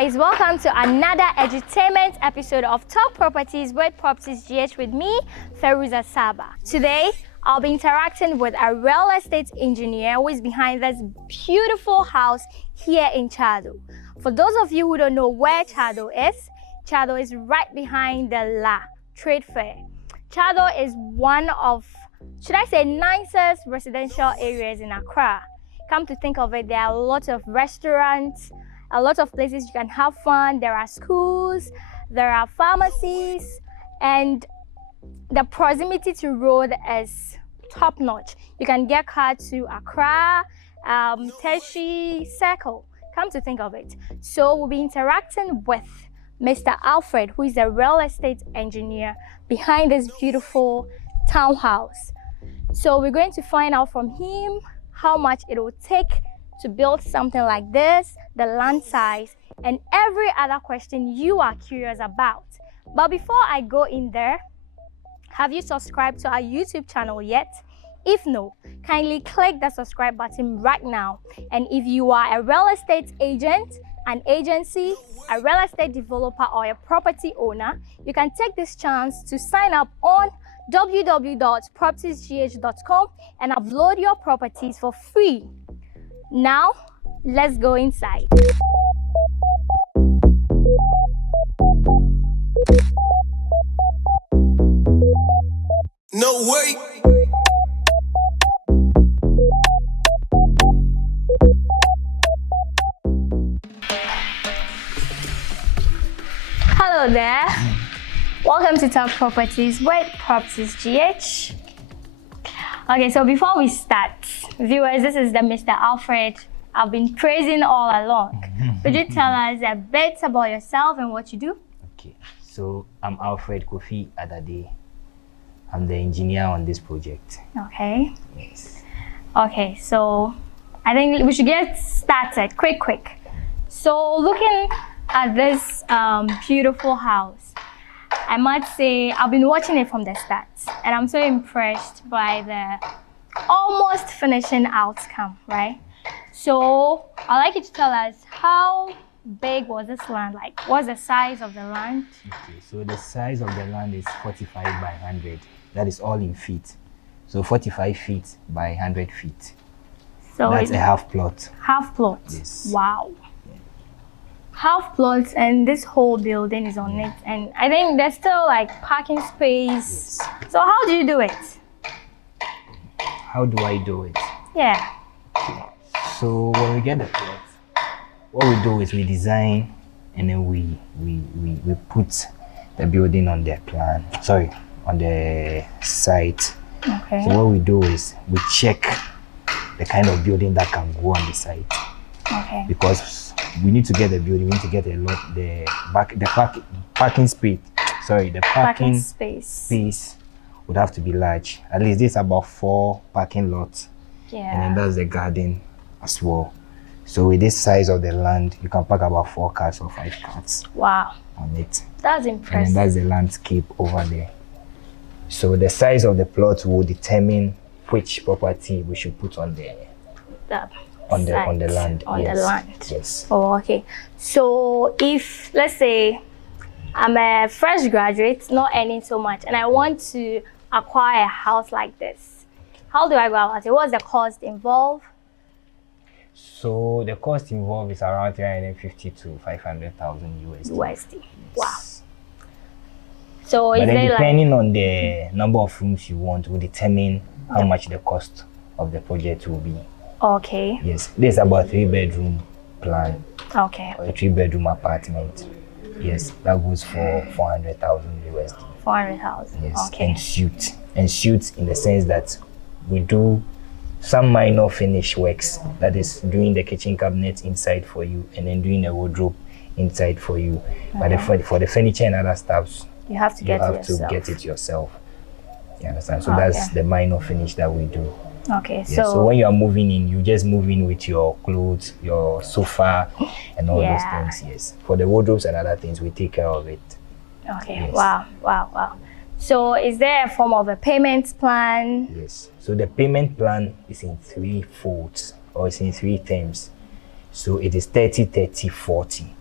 guys, welcome to another edutainment episode of Talk Properties with Proptisgh with me, Feruza Saba. Today, I'll be interacting with a real estate engineer who is behind this beautiful house here in Tse Addo. For those of you who don't know where Tse Addo is right behind the La Trade Fair. Tse Addo is one of, should I say, nicest residential areas in Accra. Come to think of it, there are a lot of restaurants, a lot of places you can have fun. There are schools, there are pharmacies, and the proximity to road is top notch. You can get car to Accra, Teshi, Circle. Come to think of it. So we'll be interacting with Mr. Alfred, who is a real estate engineer behind this beautiful townhouse. So we're going to find out from him how much it will take to build something like this, the land size, and every other question you are curious about. But before I go in there, have you subscribed to our YouTube channel yet? If no, kindly click the subscribe button right now. And if you are a real estate agent, an agency, a real estate developer, or a property owner, you can take this chance to sign up on www.proptisgh.com and upload your properties for free. Now, let's go inside. No way. Hello there. Welcome to Talk Properties with Proptisgh. Okay, so before we start, viewers, this is the Mr. Alfred I've been praising all along. Could you tell us a bit about yourself and what you do? Okay, so I'm Alfred Kofi Adade. I'm the engineer on this project. Okay. Yes. Okay, so I think we should get started quick. So looking at this beautiful house, I must say I've been watching it from the start, and I'm so impressed by the almost finishing outcome, right? So I'd like you to tell us, how big was this land? Like, what's the size of the land? Okay, so the size of the land is 45 by 100. That is all in feet. So 45 feet by 100 feet. So that's a half plot. Half plot? Yes. Wow. Half plots, and this whole building is on it, and I think there's still like parking space. Yes. So how do you do it? How do I do it? Yeah. So when we get the plot, what we do is we design, and then we put the building on the plan. Sorry, on the site. Okay. So what we do is we check the kind of building that can go on the site. Okay. Because we need to get the building, we need to get parking space. Sorry, the parking space would have to be large. At least this is about 4 parking lots. Yeah. And then that's the garden as well. So with this size of the land, you can park about 4 cars or 5 cars. Wow. On it. That's impressive. And then that's the landscape over there. So the size of the plot will determine which property we should put on the land. On yes. the land. Yes. Oh, okay. So if, let's say, I'm a fresh graduate, not earning so much, and I want to acquire a house like this, how do I go about it? What's the cost involved? So the cost involved is around 350 to 500,000 USD. USD. Yes. Wow. So but is then there depending on the number of rooms you want will determine how much the cost of the project will be. Okay. Yes, this is about 3-bedroom plan. Okay. Or a 3-bedroom apartment. Yes, that goes for 400,000 USD. 400,000. Yes. Okay. And suits in the sense that we do some minor finish works, that is doing the kitchen cabinet inside for you, and then doing the wardrobe inside for you. Okay. But for the furniture and other stuffs, you have to get it yourself. You understand? So that's the minor finish that we do. Okay, yeah, so when you are moving in, you just move in with your clothes, your sofa, and all those things. Yes. For the wardrobes and other things, we take care of it. Okay. Yes. Wow. So is there a form of a payment plan? Yes. So the payment plan is in 3 folds, or it's in 3 terms. So it is 30, 30, 40.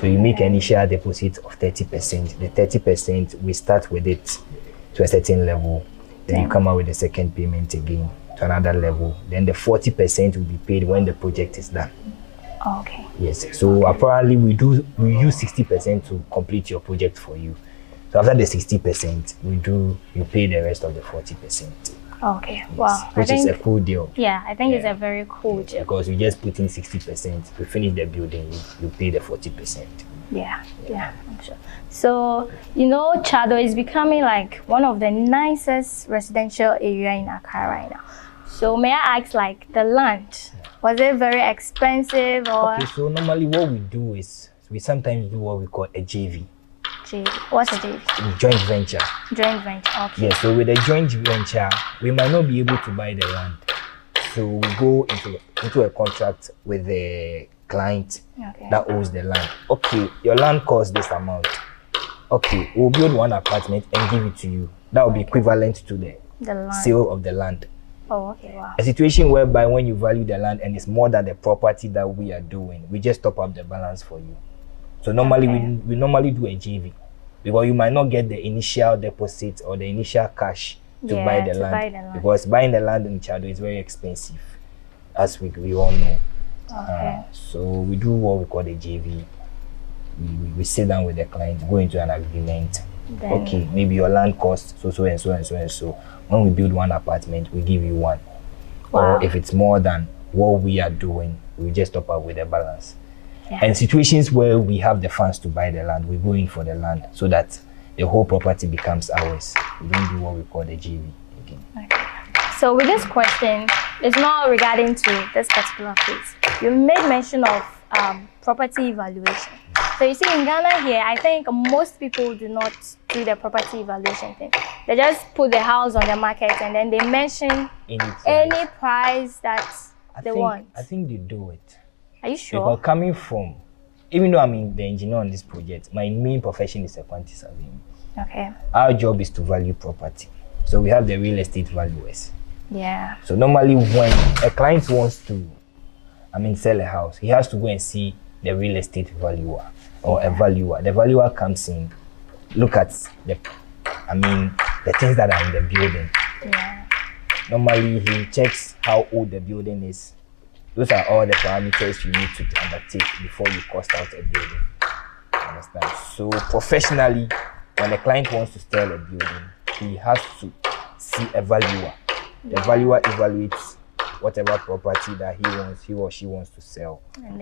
So you make an initial deposit of 30%. The 30%, we start with it to a certain level. Then you come out with the second payment again to another level. Then the 40% will be paid when the project is done. Okay. Yes. So apparently we use 60% to complete your project for you. So after the 60%, you pay the rest of the 40%. Okay. Yes. Wow. Which is a cool deal. Yeah, I think it's a very cool deal. Because you just put in 60%, we finish the building, you pay the 40%. Yeah, I'm sure. So, Tse Addo is becoming like one of the nicest residential area in Accra right now. So may I ask, like, the land, was it very expensive or? Okay, so normally what we do is, we sometimes do what we call a JV. JV. What's a JV? Joint venture. Joint venture, okay. Yeah, so with a joint venture, we might not be able to buy the land. So we go into a contract with the client that owns the land. Okay, your land costs this amount. Okay, we'll build one apartment and give it to you. That will be equivalent to the sale of the land. Oh, okay, wow. A situation whereby when you value the land and it's more than the property that we are doing, we just top up the balance for you. So normally we normally do a JV because you might not get the initial deposit or the initial cash to buy the land. Because buying the land in Tse Addo is very expensive, as we all know. Okay. So we do what we call the JV. We sit down with the client, go into an agreement. Then, okay, maybe your land costs so and so and so and so. When we build one apartment, we give you one. Wow. Or if it's more than what we are doing, we just top up with the balance. Yeah. And situations where we have the funds to buy the land, we go in for the land so that the whole property becomes ours. We don't do what we call the JV again. Okay. So with this question, it's not regarding to this particular case. You made mention of property evaluation. So you see in Ghana here, I think most people do not do the property evaluation thing. They just put the house on the market and then they mention any price that they want. I think they do it. Are you sure? Because coming from, even though I'm the engineer on this project, my main profession is a quantity surveying. Okay. Our job is to value property. So we have the real estate valuers. Yeah. So normally when a client wants to, sell a house, he has to go and see the real estate valuer or a valuer. The valuer comes in, look at the things that are in the building. Yeah. Normally he checks how old the building is. Those are all the parameters you need to undertake before you cost out a building. Understand? So professionally, when a client wants to sell a building, he has to see a valuer. The valuer evaluates whatever property that he or she wants to sell. And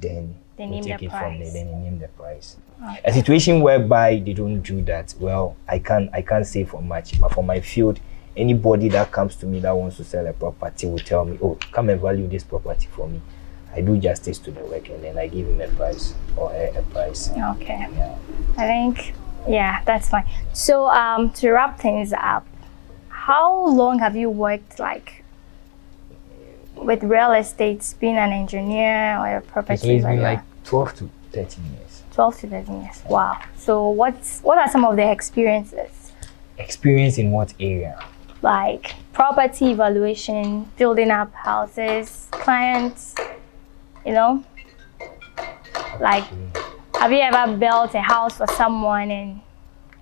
then we take it from there, then they name the price. Okay. A situation whereby they don't do that, well, I can't say for much, but for my field, anybody that comes to me that wants to sell a property will tell me, oh, come and value this property for me. I do justice to the work and then I give him a price or a price. Okay. Yeah. I think, that's fine. So to wrap things up, how long have you worked with real estate, being an engineer or a property? So it's been like 12 to 13 years. 12 to 13 years. Wow. So what are some of the experiences? Experience in what area? Like property evaluation, building up houses, clients, Like, have you ever built a house for someone and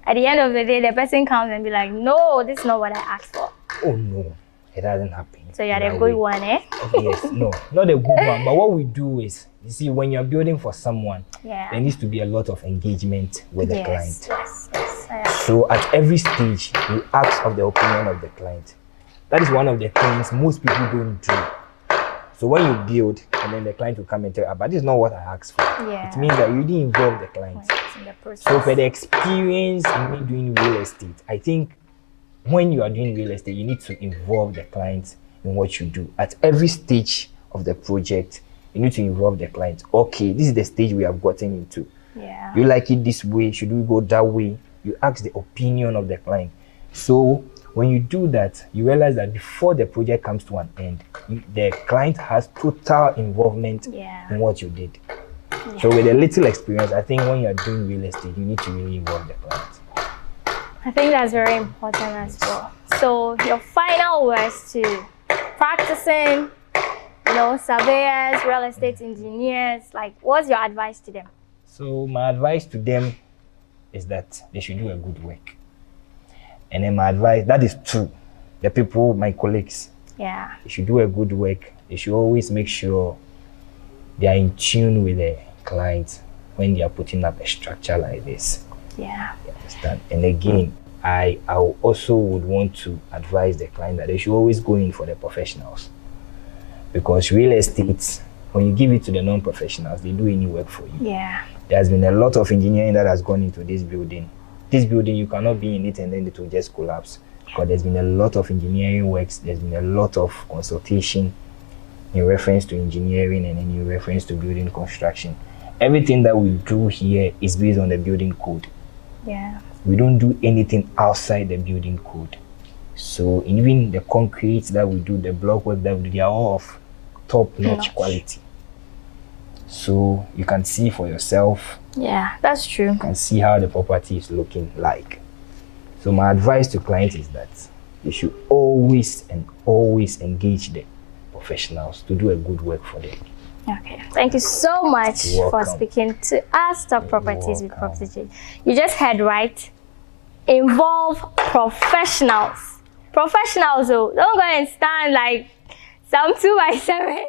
at the end of the day, the person comes and be like, no, this is not what I asked for? Oh, no. It doesn't happen. So you're the good one, eh? Yes, no, not the good one. But what we do is, you see, when you're building for someone, there needs to be a lot of engagement with the client. Yes. So at every stage, you ask of the opinion of the client. That is one of the things most people don't do. So when you build, and then the client will come and tell you, but this is not what I asked for. Yeah. It means that you didn't involve the client. So for the experience in me doing real estate, I think when you are doing real estate, you need to involve the client in what you do. At every stage of the project, you need to involve the client. Okay, this is the stage we have gotten into. Yeah. You like it this way? Should we go that way? You ask the opinion of the client. So when you do that, you realize that before the project comes to an end, the client has total involvement in what you did. Yeah. So with a little experience, I think when you're doing real estate, you need to really involve the client. I think that's very important as well. So your final words to practicing, surveyors, real estate engineers, like what's your advice to them? So my advice to them is that they should do a good work. And then my advice, that is true. The people, my colleagues, Yeah. they should do a good work. They should always make sure they are in tune with the client when they are putting up a structure like this. Yeah. You understand? And again, I also would want to advise the client that they should always go in for the professionals. Because real estate, when you give it to the non-professionals, they do any work for you. Yeah. There's been a lot of engineering that has gone into this building. This building, you cannot be in it and then it will just collapse. Because there's been a lot of engineering works, there's been a lot of consultation in reference to engineering and in reference to building construction. Everything that we do here is based on the building code. Yeah. We don't do anything outside the building code. So even the concrete that we do, the block work that we do, they are all of top-notch quality. So you can see for yourself. Yeah, that's true. You can see how the property is looking like. So my advice to clients is that you should always engage the professionals to do a good work for them. Okay, thank you so much for speaking to us, Talk Properties with Proptisgh. You just heard right. Involve professionals. Professionals, oh, don't go and stand like some 2x7.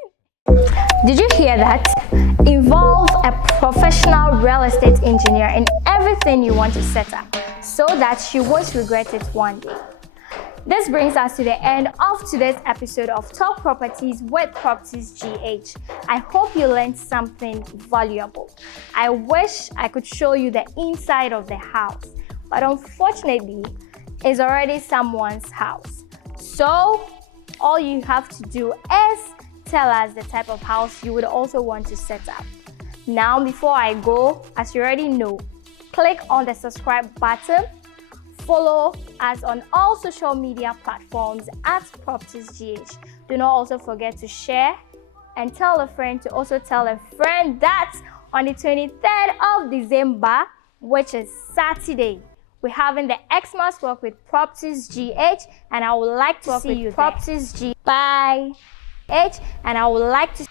Did you hear that? Involve a professional real estate engineer in everything you want to set up so that you won't regret it one day. This brings us to the end of today's episode of Talk Properties with Proptisgh. I hope you learned something valuable. I wish I could show you the inside of the house, but unfortunately, it's already someone's house. So all you have to do is tell us the type of house you would also want to set up. Now, before I go, as you already know, click on the subscribe button. Follow us on all social media platforms at Proptisgh. Do not also forget to share and tell a friend to also tell a friend that on the 23rd of December, which is Saturday, we're having the Xmas walk with Proptisgh, and I would like to see you Proptisgh. Bye. And I would like to